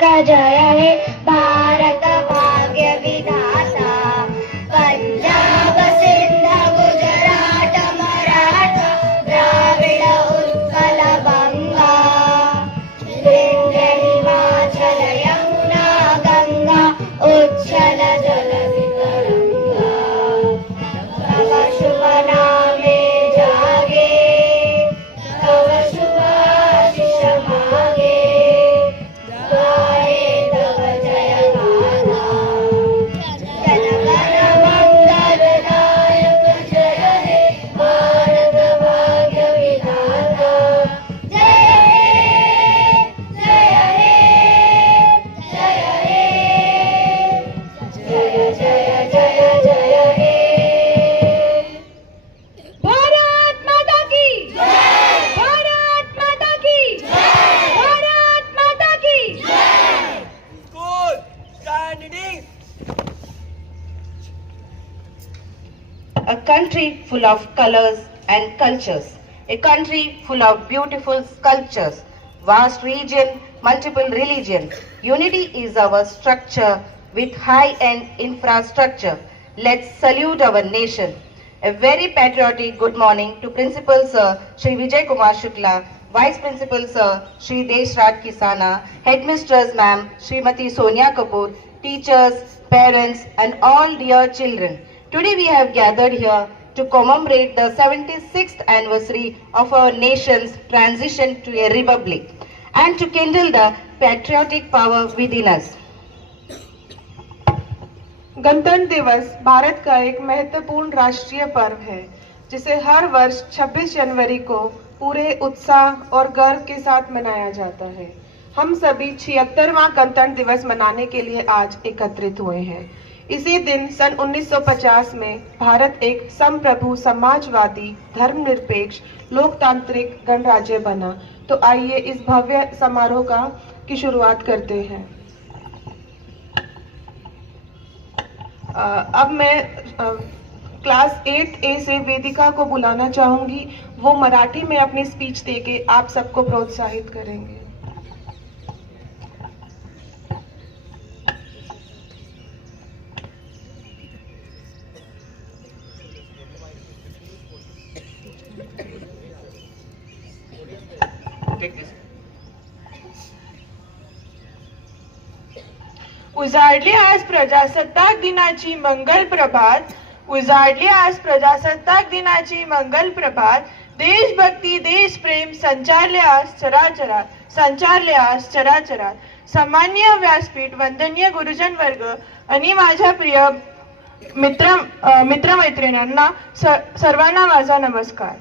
का जय हे भारत भाग्य विधाता पंजाब सिंध गुजरात मराठा द्राविड उत्कल बंगा विंध्य हिमाचल यमुना गंगा उच्छल जलधि तरंगा तव शुभ नामे जागे तव शुभ आशीष मागे गाये तव जय गाथा जन गण मंगलदायक जय हे भारत भाग्य विधाता जय हे जय हे जय जय जय जय हे भारत माता की जय भारत माता की जय भारत माता की जय School standing. A country full of colors and cultures, a country full of beautiful sculptures, vast region, multiple religion. Unity is our structure with high-end infrastructure. Let's salute our nation. A very patriotic good morning to Principal Sir Shri Vijay Kumar Shukla, Vice Principal Sir Shri Deshraj Kisana, Headmistress Ma'am Srimati Sonia Kapoor, teachers, parents and all dear children. Today we have gathered here to commemorate the 76th anniversary of our nation's transition to a republic and to kindle the patriotic power within us. गणतंत्र दिवस भारत का एक महत्वपूर्ण राष्ट्रीय पर्व है जिसे हर वर्ष 26 जनवरी को पूरे उत्साह और गर्व के साथ मनाया जाता है। हम सभी 76वां गणतंत्र दिवस मनाने के लिए आज एकत्रित हुए हैं। इसी दिन सन 1950 में भारत एक संप्रभु समाजवादी धर्मनिरपेक्ष लोकतांत्रिक गणराज्य बना। तो आइए इस भव्य समारोह की शुरुआत करते हैं। अब मैं क्लास 8A से वेदिका को बुलाना चाहूंगी। वो मराठी में अपनी स्पीच देके आप सबको प्रोत्साहित करेंगे। उजाडली आज प्रजासत्ताक दिनाची मंगल प्रभात उजाडली आज प्रजासत्ताक दिनाची मंगल प्रभात देशभक्ती देशप्रेम संचारले आज चराचरात संचारले आज चराचरात सामान्य व्यासपीठ वंदनीय गुरुजन वर्ग आणि माझ्या प्रिय मित्रमैत्रिणींना सर्वांना माझा नमस्कार।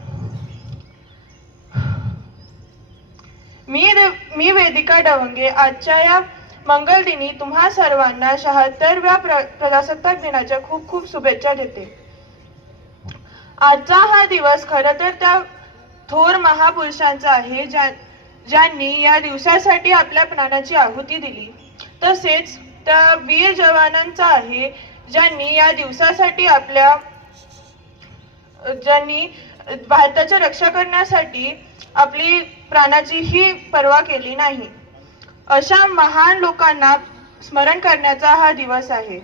मी वेदिका डवंगे आजच्या या मंगल दिनी तुम्हा सर्वांना 76व्या प्रजासत्ताक दिनाच्या खूप खूप शुभेच्छा देते। आजचा हा दिवस खरं तर त्या थोर महापुरुषांचा आहे ज्यांनी या दिवसासाठी आपल्या प्राणाची आहुती दिली। तसेच त्या वीर जवानांचा आहे ज्यांनी या दिवसासाठी ज्यांनी भारताची रक्षा करण्यासाठी आपली प्राणाची ही पर्वा केली नाही। अशा महान लोकांना स्मरण करण्याचा हा दिवस आहे।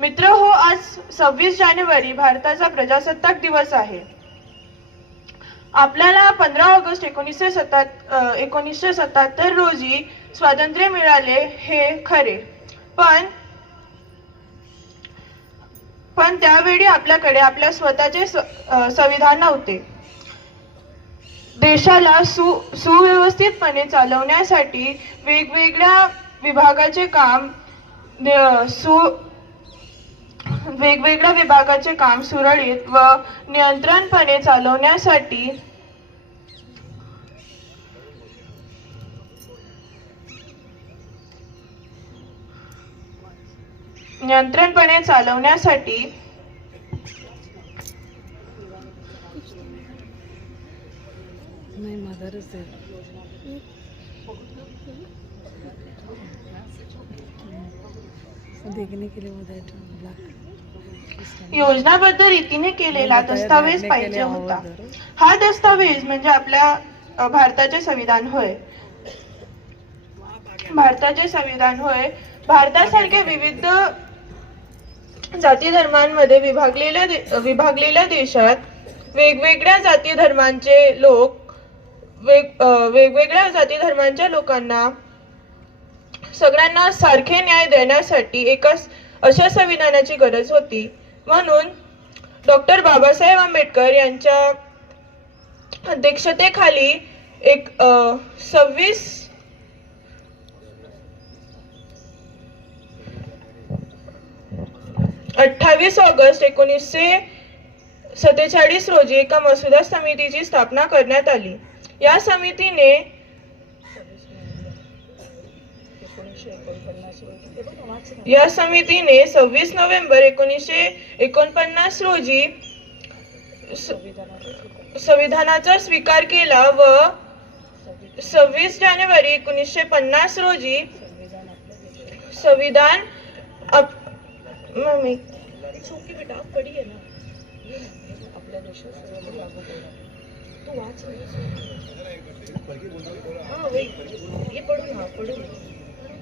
मित्र हो, आज 26 जानेवारी भारताचा प्रजासत्ताक दिवस आहे। आपल्याला 15 ऑगस्ट 1977 रोजी स्वातंत्र्य मिळाले हे खरे, पण त्यावेळी आपल्याकडे आपल्या स्वतःचे संविधान नव्हते। देशाला सुव्यवस्थितपणे चालवण्यासाठी वेगवेगळ्या विभागाचे काम सुरळीत व नियंत्रणपणे चालवण्यासाठी देखने के लिए योजनाबद्ध रीतीने केलेला दस्तावेज पाहिजे होता। हा दस्तावेज म्हणजे आपल्या भारताचे संविधान होय। भारताचे संविधान होय. भारतासारख्या विविध जाती धर्मांमध्ये विभागलेल्या देशात वेगवेगळ्या जाती धर्मांचे लोक वेगवेगळ्या जाती धर्मांच्या लोकांना सगळ्यांना सारखे न्याय देण्यासाठी अशा संविधानाची गरज होती. म्हणून डॉक्टर बाबासाहेब आंबेडकर यांच्या अध्यक्षतेखाली 28 ऑगस्ट 1947 रोजी एका मसुदा समितीची स्थापना करण्यात आली. या समितीने 26 नोव्हेंबर 1949 रोजी संविधानाचा स्वीकार केला व 26 जानेवारी 1950 रोजी संविधान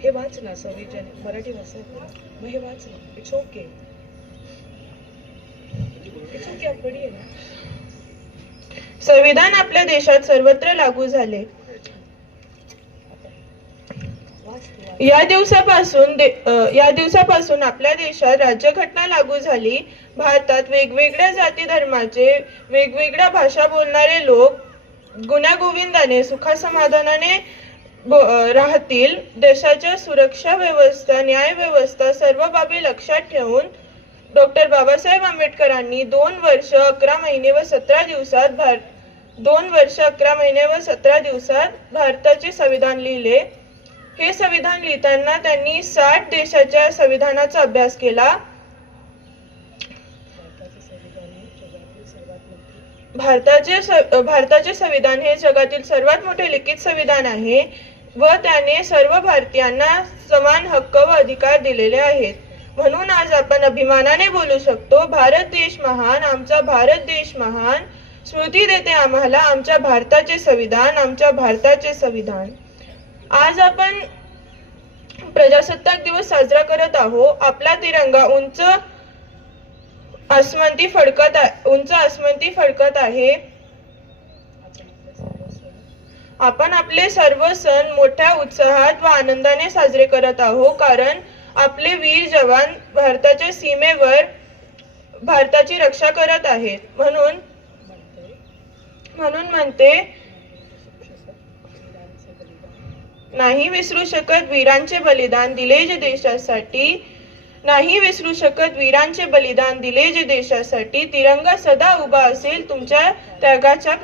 हे वाच ना संविधान मराठी भाषा मग हे वाच ना. इट्स ओके पढिए ना. संविधान आपल्या देशात सर्वत्र लागू झाले. या दिवसापासून आपल्या देशात राज्यघटना लागू झाली. भारतात वेगवेगळ्या जाती धर्माचे वेगवेगळ्या भाषा बोलणारे लोक गुण्यागोविंदाने सुखासमाधानाने राहतील. देशाच्या सुरक्षा व्यवस्था, न्याय व्यवस्था सर्व बाबी लक्षात ठेवून डॉक्टर बाबासाहेब आंबेडकरांनी 2 वर्ष 11 महिने व 17 दिवसात भारताचे संविधान लिहिले. हे संविधान लिहिताना त्यांनी 60 देशाच्या संविधानाचा अभ्यास केला. भारताचे संविधान हे जगातील सर्वात मोठे लिखित संविधान आहे व त्याने सर्व भारतीयांना समान हक्क व अधिकार दिलेले आहेत. म्हणून आज आपण अभिमानाने बोलू शकतो, भारत देश महान, आमचा भारत देश महान. स्मृती देते आम्हाला आमच्या भारताचे संविधान, आमच्या भारताचे संविधान. आज आपण प्रजासत्ताक दिवस साजरा करत आहोत. आपला तिरंगा उंच आसमंती फडकत आहे. आपण आपले सर्व सण मोठ्या उत्साहात व आनंदाने साजरे करत आहोत, कारण आपले वीर जवान भारताच्या सीमेवर भारताची रक्षा करत आहेत. म्हणून म्हणते, नाही विसरू शकत वीरांचे बलिदान दिले जे देशासाठी. नाही विसरू शकत वीरांचे बलिदान दिले जे देशासाठी. तिरंगा सदा उभा असेल तुमच्या त्यागाच्या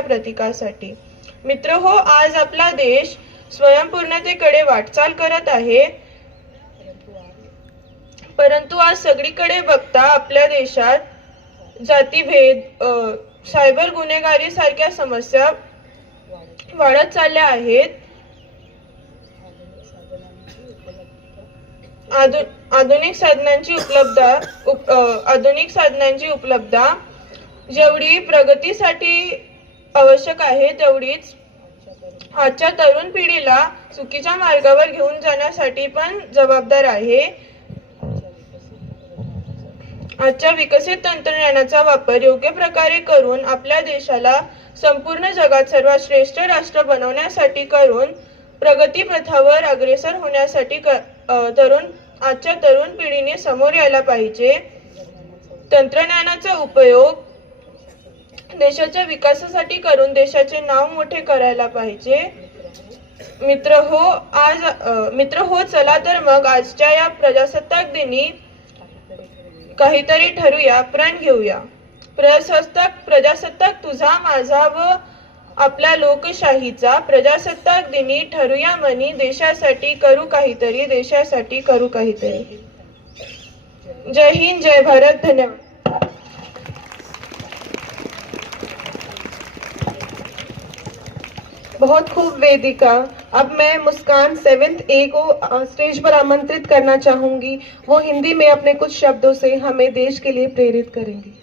प्रतीकासाठी. मित्र हो, आज आपला देश स्वयंपूर्णतेकडे वाटचाल करत आहे. परंतु आज सगळीकडे बघता आपल्या देशात जातीभेद, सायबर गुन्हेगारी सारख्या समस्या वाढत चालल्या आहेत. आधुनिक साधनांची उपलब्धता जेवढी प्रगतीसाठी आवश्यक आहे तेवढीच आजच्या तरुण पिढीला चुकीच्या मार्गावर घेऊन जाण्यासाठी पण जबाबदार आहे. आजच्या विकसित तंत्रज्ञानाचा वापर योग्य प्रकारे करून आपल्या देशाला संपूर्ण जगात सर्वात श्रेष्ठ राष्ट्र बनवण्यासाठी करून प्रगती पथावर अग्रेसर होण्यासाठी आजच्या तरुण पिढीने समोर यायला पाहिजे. तंत्रज्ञानाचा उपयोग देशाच्या विकासासाठी करून देशाचे नाव मोठे करायला पाहिजे. मित्र हो, चला तर मग आजच्या या प्रजासत्ताक दिनी काहीतरी ठरूया, प्रण घेऊया. प्रजासत्ताक तुझा, माझा व आपल्या लोकशाहीचा. प्रजासत्ताक दिनी ठरूया मनी, देशासाठी करू काहीतरी. जय हिंद, जय भारत. धन्यवाद. बहुत खूब वेदिका. अब मैं मुस्कान 7th A को स्टेज पर आमंत्रित करना चाहूंगी. वो हिंदी में अपने कुछ शब्दों से हमें देश के लिए प्रेरित करेंगी.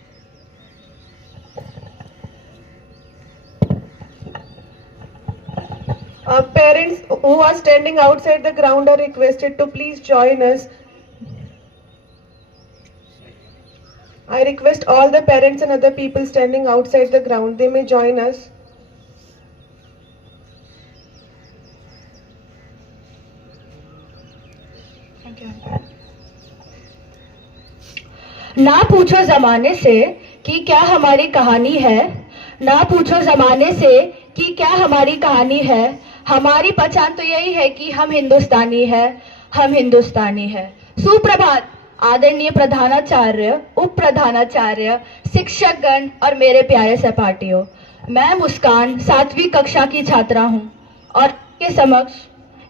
Parents who are standing outside the ground are requested to please join us. I request all the parents and other people standing outside the ground, they may join us. ना पूछो जमाने से कि क्या हमारी कहानी है, ना पूछो जमाने से कि क्या हमारी कहानी है। हमारी पहचान तो यही है कि हम हिंदुस्तानी है, हम हिंदुस्तानी है। सुप्रभात आदरणीय प्रधानाचार्य, उप प्रधानाचार्य, शिक्षकगण और मेरे प्यारे सहपाठियों। मैं मुस्कान 7वीं कक्षा की छात्रा हूं और के समक्ष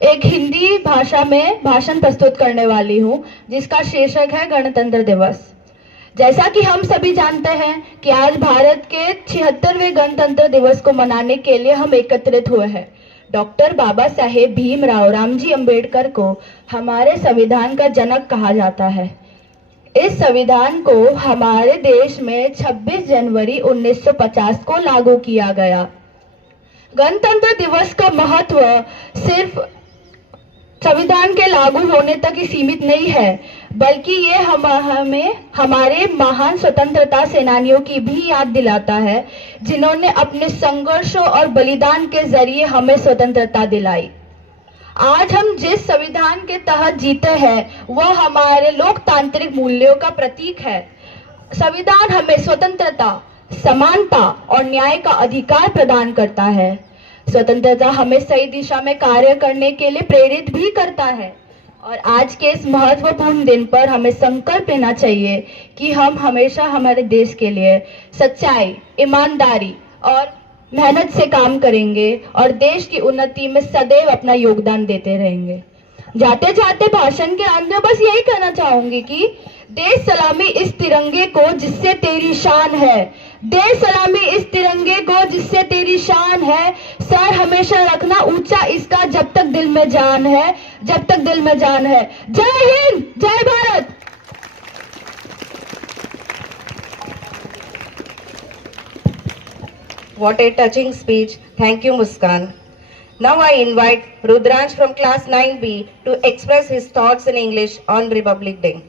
एक हिंदी भाषा में भाषण प्रस्तुत करने वाली हूं जिसका शीर्षक है गणतंत्र दिवस। जैसा कि हम सभी जानते हैं कि आज भारत के 76वें गणतंत्र दिवस को मनाने के लिए हम एकत्रित हुए हैं। डॉक्टर बाबा साहेब भीमराव रामजी अंबेडकर को हमारे संविधान का जनक कहा जाता है। इस संविधान को हमारे देश में 26 जनवरी 1950 को लागू किया गया। गणतंत्र दिवस का महत्व सिर्फ संविधान के लागू होने तक ही सीमित नहीं है, बल्कि ये हमें हमारे महान स्वतंत्रता सेनानियों की भी याद दिलाता है जिन्होंने अपने संघर्षों और बलिदान के जरिए हमें स्वतंत्रता दिलाई। आज हम जिस संविधान के तहत जीते हैं वह हमारे लोकतांत्रिक मूल्यों का प्रतीक है। संविधान हमें स्वतंत्रता, समानता और न्याय का अधिकार प्रदान करता है। स्वतंत्रता हमें सही दिशा में कार्य करने के लिए प्रेरित भी करता है और आज के इस महत्वपूर्ण दिन पर हमें संकल्प लेना चाहिए कि हम हमेशा हमारे देश के लिए सच्चाई, ईमानदारी और मेहनत से काम करेंगे और देश की उन्नति में सदैव अपना योगदान देते रहेंगे। जाते जाते भाषण के अंत में बस यही कहना चाहूंगी कि देश सलामी इस तिरंगे को जिससे तेरी शान है, देश सलामी इस तिरंगे को जिससे तेरी शान है। सर हमेशा रखना ऊंचा इसका जब तक दिल में जान है, जब तक दिल में जान है। जय हिंद, जय Bharat. What a touching speech. Thank you, Muskan. Now I invite Rudransh from class 9B to express his thoughts in English on Republic Day.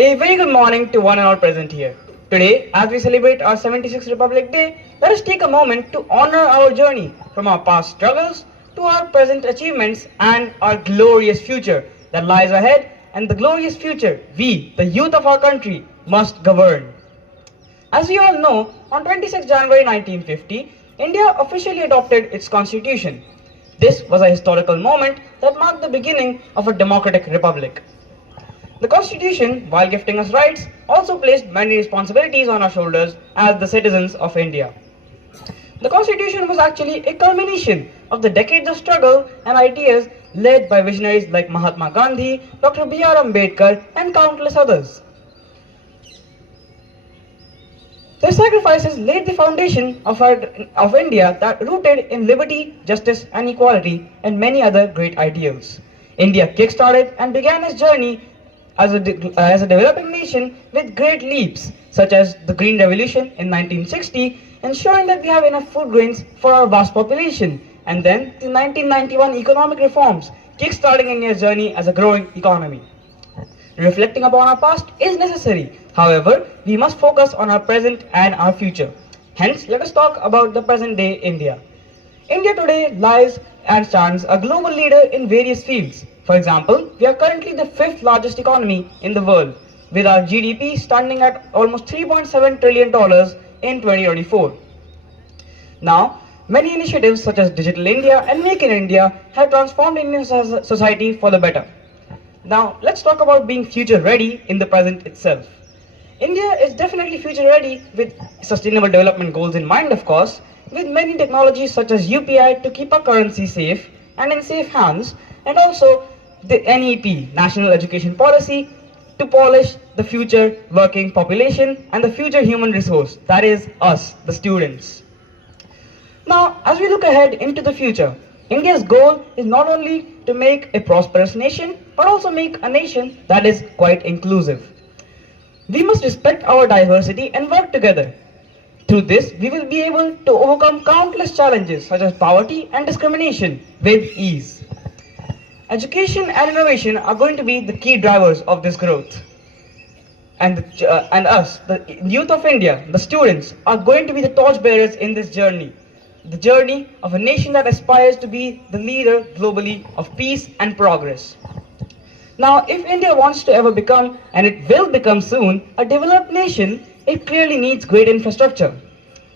A very good morning to one and all present here. Today, as we celebrate our 76th Republic Day, let us take a moment to honor our journey from our past struggles to our present achievements and our glorious future that lies ahead, and the glorious future we, the youth of our country, must govern. As we all know, on 26 January 1950, India officially adopted its constitution. This was a historical moment that marked the beginning of a democratic republic. The constitution, while gifting us rights, also placed many responsibilities on our shoulders as the citizens of India. The constitution was actually a culmination of the decades of struggle and ideas led by visionaries like Mahatma Gandhi, Dr. B.R. Ambedkar and countless others. Their sacrifices laid the foundation of India that rooted in liberty, justice and equality and many other great ideals. India kick-started and began its journey as a developing nation with great leaps, such as the Green Revolution in 1960, ensuring that we have enough food grains for our vast population, and then the 1991 economic reforms, kick-starting India's journey as a growing economy. Reflecting upon our past is necessary. However, we must focus on our present and our future. Hence, let us talk about the present day India. India today lies and stands a global leader in various fields. For example, we are currently the 5th largest economy in the world, with our GDP standing at almost $3.7 trillion in 2024. Now, many initiatives such as Digital India and Make in India have transformed Indian society for the better. Now, let's talk about being future ready in the present itself. India is definitely future ready with sustainable development goals in mind, of course, with many technologies such as UPI to keep our currency safe and in safe hands, and also the NEP, National Education Policy, to polish the future working population and the future human resource, that is us, the students. Now, as we look ahead into the future, India's goal is not only to make a prosperous nation, but also make a nation that is quite inclusive. We must respect our diversity and work together. Through this, we will be able to overcome countless challenges such as poverty and discrimination with ease. Education and innovation are going to be the key drivers of this growth. And us, the youth of India, the students, are going to be the torchbearers in this journey. The journey of a nation that aspires to be the leader globally of peace and progress. Now, if India wants to ever become, and it will become soon, a developed nation, it clearly needs great infrastructure.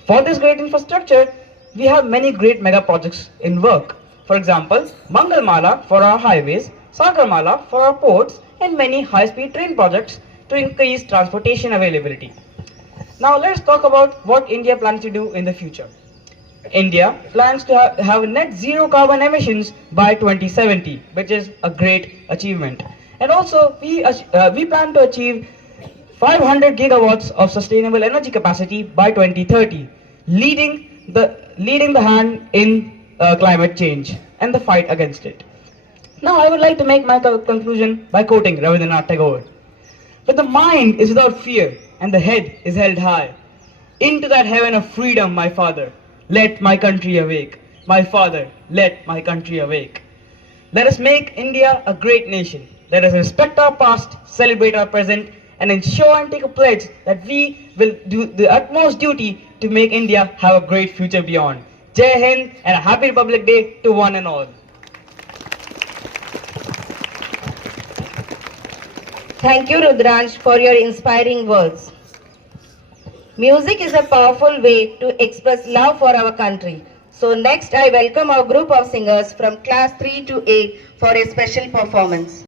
For this great infrastructure, we have many great mega projects in work. For example, Mangalmala for our highways, Sagarmala for our ports, and many high-speed train projects to increase transportation availability. Now let's talk about what India plans to do in the future. India plans to have net zero carbon emissions by 2070, which is a great achievement. And also, we plan to achieve 500 gigawatts of sustainable energy capacity by 2030, leading the hand in climate change and the fight against it. Now, I would like to make my conclusion by quoting Rabindranath Tagore. But the mind is without fear, and the head is held high. Into that heaven of freedom, my father, let my country awake. My father, let my country awake. Let us make India a great nation. Let us respect our past, celebrate our present, and ensure and take a pledge that we will do the utmost duty to make India have a great future beyond. Jai Hind and a happy Republic Day to one and all. Thank you, Rudransh, for your inspiring words. Music is a powerful way to express love for our country. So next I welcome our group of singers from class 3 to 8 for a special performance.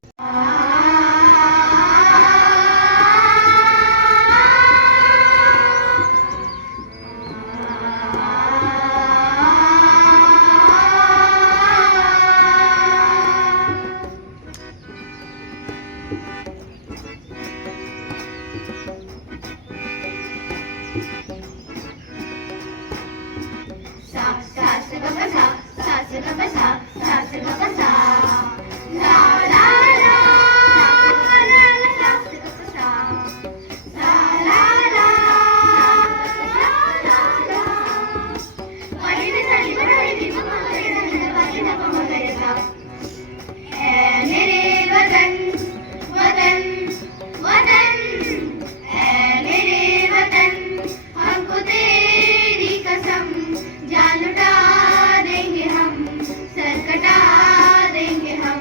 देंगे हम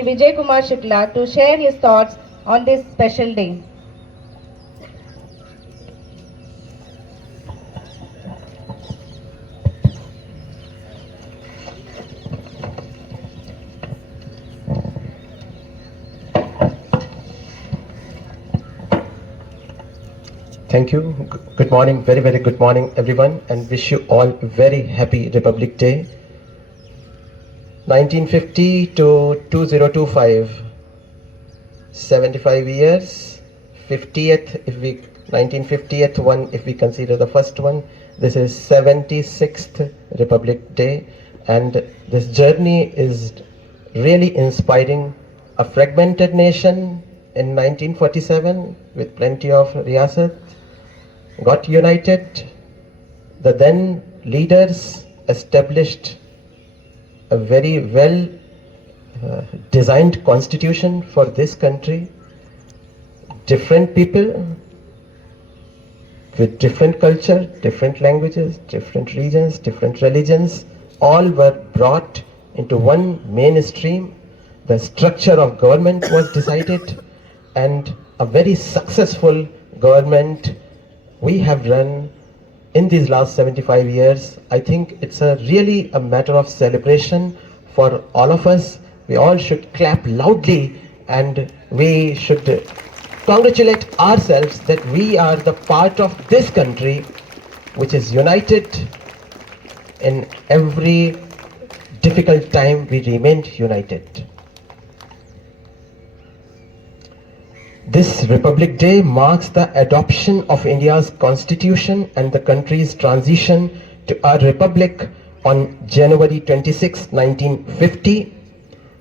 Shri Vijay Kumar Shukla to share his thoughts on this special day. Thank you. Good morning, very, very good morning, everyone, and wish you all very happy Republic Day. 1950 to 2025, 75 years, 50th, 1950th one, if we consider the first one, this is 76th Republic Day, and this journey is really inspiring. A fragmented nation in 1947 with plenty of riyasat got united. The then leaders established a very well designed constitution for this country. Different people with different culture, different languages, different regions, different religions, all were brought into one mainstream. The structure of government was decided, and a very successful government we have run in these last 75 years. I think it's really a matter of celebration for all of us. We all should clap loudly, and we should congratulate ourselves that we are the part of this country which is united. In every difficult time we remained united. This Republic Day marks the adoption of India's constitution and the country's transition to a republic on January 26, 1950.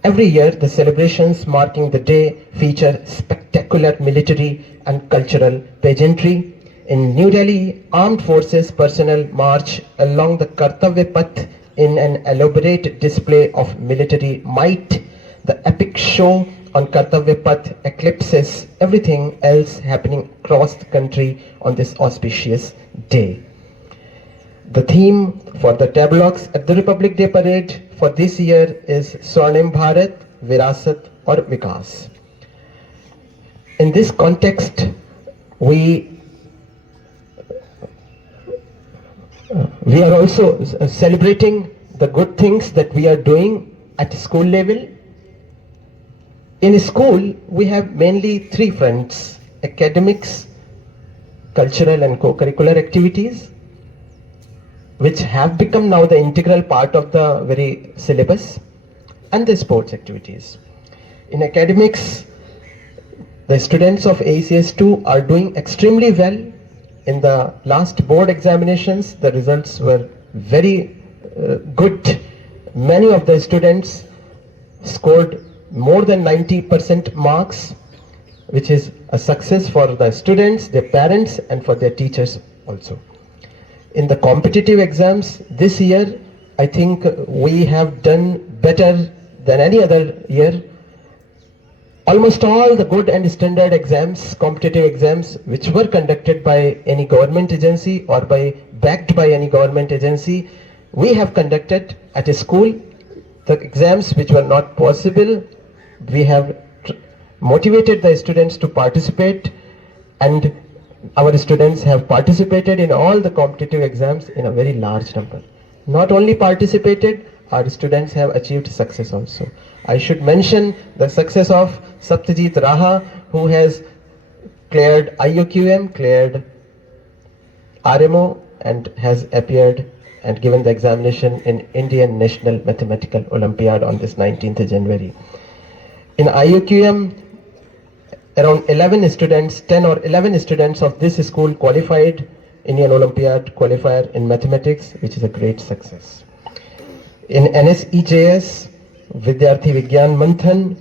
Every year, the celebrations marking the day feature spectacular military and cultural pageantry. In New Delhi, armed forces personnel march along the Kartavya Path in an elaborate display of military might. The epic show on Kartavya Path eclipses everything else happening across the country on this auspicious day. The theme for the tableaux at the Republic Day Parade for this year is Swarnim Bharat, Virasat aur Vikas. In this context, we are also celebrating the good things that we are doing at school level. In school, we have mainly three fronts: academics, cultural and co-curricular activities, which have become now the integral part of the very syllabus, and the sports activities. In academics, the students of ACS 2 are doing extremely well. In the last board examinations, the results were very good. Many of the students scored more than 90% marks, which is a success for the students, their parents, and for their teachers also. In the competitive exams this year, I think we have done better than any other year. Almost all the good and standard exams, competitive exams, which were conducted by any government agency or backed by any government agency, we have conducted at a school. The exams which were not possible, we have motivated the students to participate, and our students have participated in all the competitive exams in a very large number. Not only participated, our students have achieved success also. I should mention the success of Satyajit Raha, who has cleared IOQM, cleared RMO, and has appeared and given the examination in Indian National Mathematical Olympiad on this 19th January. In IOQM, around 11 students, 10 or 11 students of this school qualified Indian Olympiad qualifier in mathematics, which is a great success. In NSEJS, Vidyarthi Vigyan Manthan,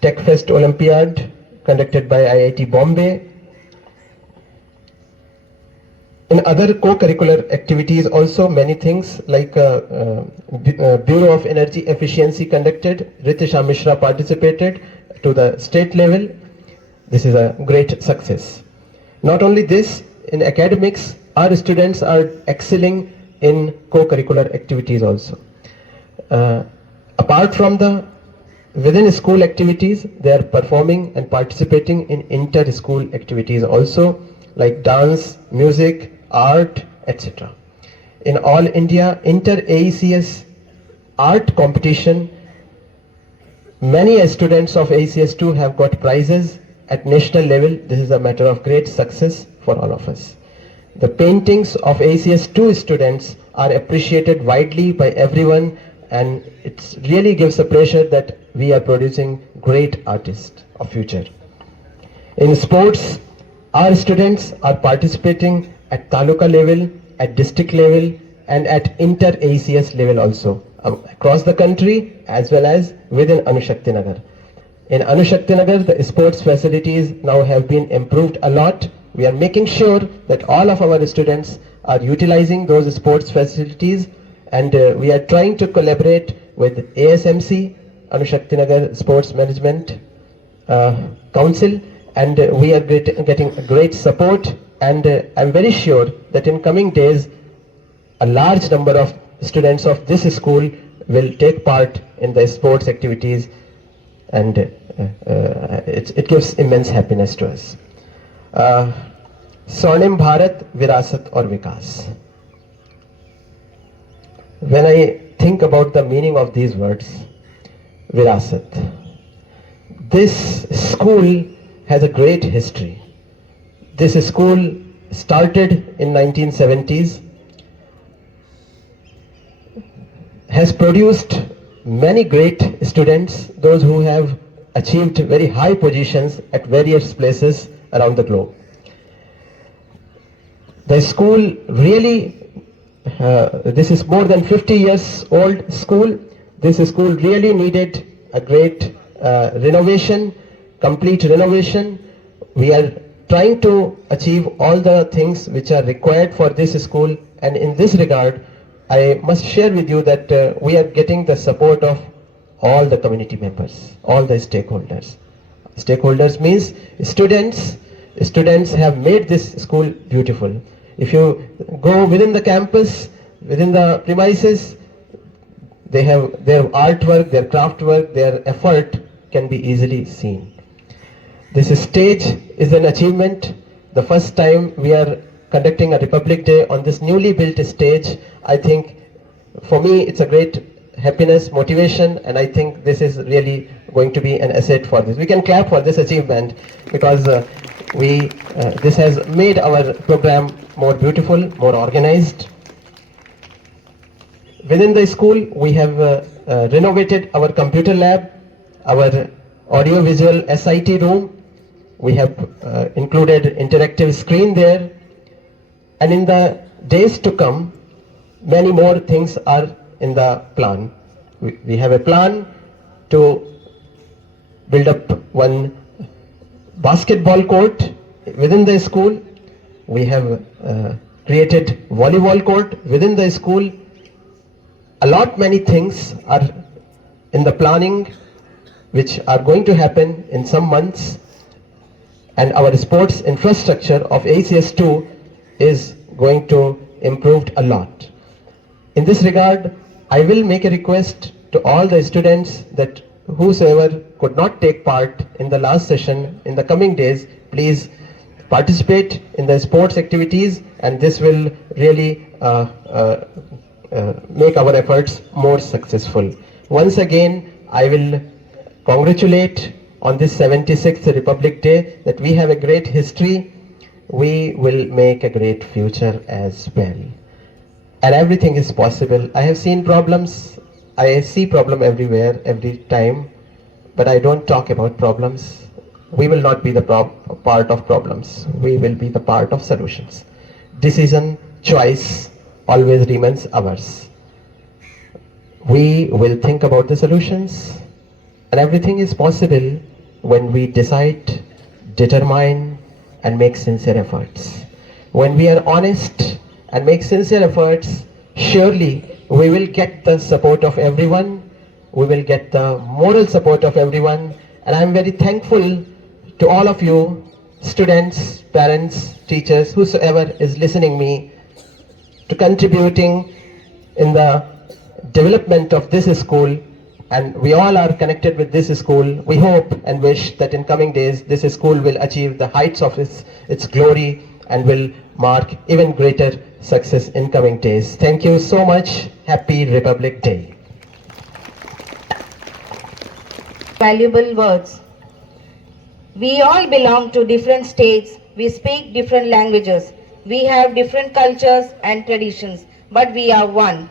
TechFest Olympiad conducted by IIT Bombay. In other co-curricular activities also many things like Bureau of Energy Efficiency conducted. Ritisha Mishra participated to the state level. This is a great success. Not only this, in academics, our students are excelling in co-curricular activities also. Apart from the within school activities, they are performing and participating in inter-school activities also, like dance, music, art, etc. In all India inter-AECS art competition, many students of AECS2 have got prizes at national level. This is a matter of great success for all of us. The paintings of AECS2 students are appreciated widely by everyone, and it really gives a pressure that we are producing great artists of future. In sports, our students are participating at taluka level, at district level, and at inter-AECS level also, across the country as well as within Anushakti Nagar. In Anushakti Nagar, the sports facilities now have been improved a lot. We are making sure that all of our students are utilizing those sports facilities, and we are trying to collaborate with ASMC, Anushakti Nagar Sports Management Council, and we are getting great support, and I'm very sure that in coming days a large number of students of this school will take part in the sports activities, and it gives immense happiness to us. Swarnim Bharat, Virasat or Vikas. When I think about the meaning of these words, Virasat, this school has a great history. This school started in 1970s, has produced many great students, those who have achieved very high positions at various places around the globe. The school really, this is more than 50 years old school. This school really needed a great renovation, complete renovation. We are trying to achieve all the things which are required for this school, and in this regard, I must share with you that we are getting the support of all the community members, all the stakeholders. Stakeholders means students. Students have made this school beautiful. If you go within the campus, within the premises, they have their artwork, their craft work, their effort can be easily seen. This stage is an achievement. The first time we are conducting a Republic Day on this newly built stage, I think for me it's a great happiness, motivation, and I think this is really going to be an asset for this. We can clap for this achievement because this has made our program more beautiful, more organized. Within the school, we have renovated our computer lab, our audio-visual SIT room. We have included interactive screen there. And in the days to come, many more things are in the plan. We have a plan to build up one basketball court within the school. We have created volleyball court within the school. A lot many things are in the planning which are going to happen in some months, and our sports infrastructure of ACS2 is going to improve a lot. In this regard, I will make a request to all the students that whosoever could not take part in the last session in the coming days, please participate in the sports activities, and this will really make our efforts more successful. Once again, I will congratulate on this 76th Republic Day that we have a great history. We will make a great future as well. And everything is possible. I have seen problems. I see problem everywhere, every time, but I don't talk about problems. We will not be the part of problems. We will be the part of solutions. Decision, choice always remains ours. We will think about the solutions, and everything is possible when we decide, determine, and make sincere efforts. When we are honest and make sincere efforts, surely we will get the support of everyone. We will get the moral support of everyone. And I am very thankful to all of you, students, parents, teachers, whosoever is listening me, to contributing in the development of this school, and we all are connected with this school. We hope and wish that in coming days this school will achieve the heights of its glory and will mark even greater success in coming days. Thank you so much. Happy Republic Day. Valuable words. We all belong to different states. We speak different languages. We have different cultures and traditions, but we are one.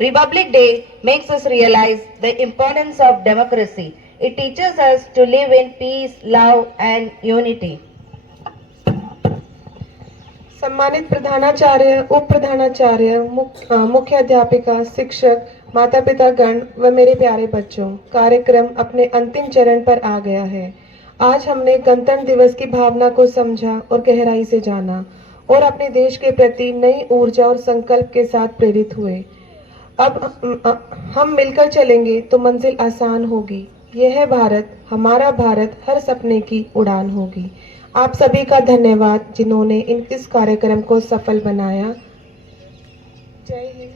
Republic Day makes us realize the importance of democracy. It teaches us to live in peace, love, and unity. सम्मानित प्रधानाचार्य, उप प्रधानाचार्य, मुख्य अध्यापिका, शिक्षक, माता पिता गण व मेरे प्यारे बच्चों, कार्यक्रम अपने अंतिम चरण पर आ गया है। आज हमने गणतंत्र दिवस की भावना को समझा और गहराई से जाना और अपने देश के प्रति नई ऊर्जा और संकल्प के साथ प्रेरित हुए। अब हम मिलकर चलेंगे तो मंजिल आसान होगी। यह है भारत, हमारा भारत, हर सपने की उड़ान होगी। आप सभी का धन्यवाद जिन्होंने इस कार्यक्रम को सफल बनाया। जय हिंद।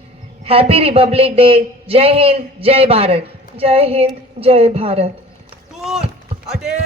Happy Republic day. जय हिंद, जय भारत। जय हिंद, जय भारत। School, attend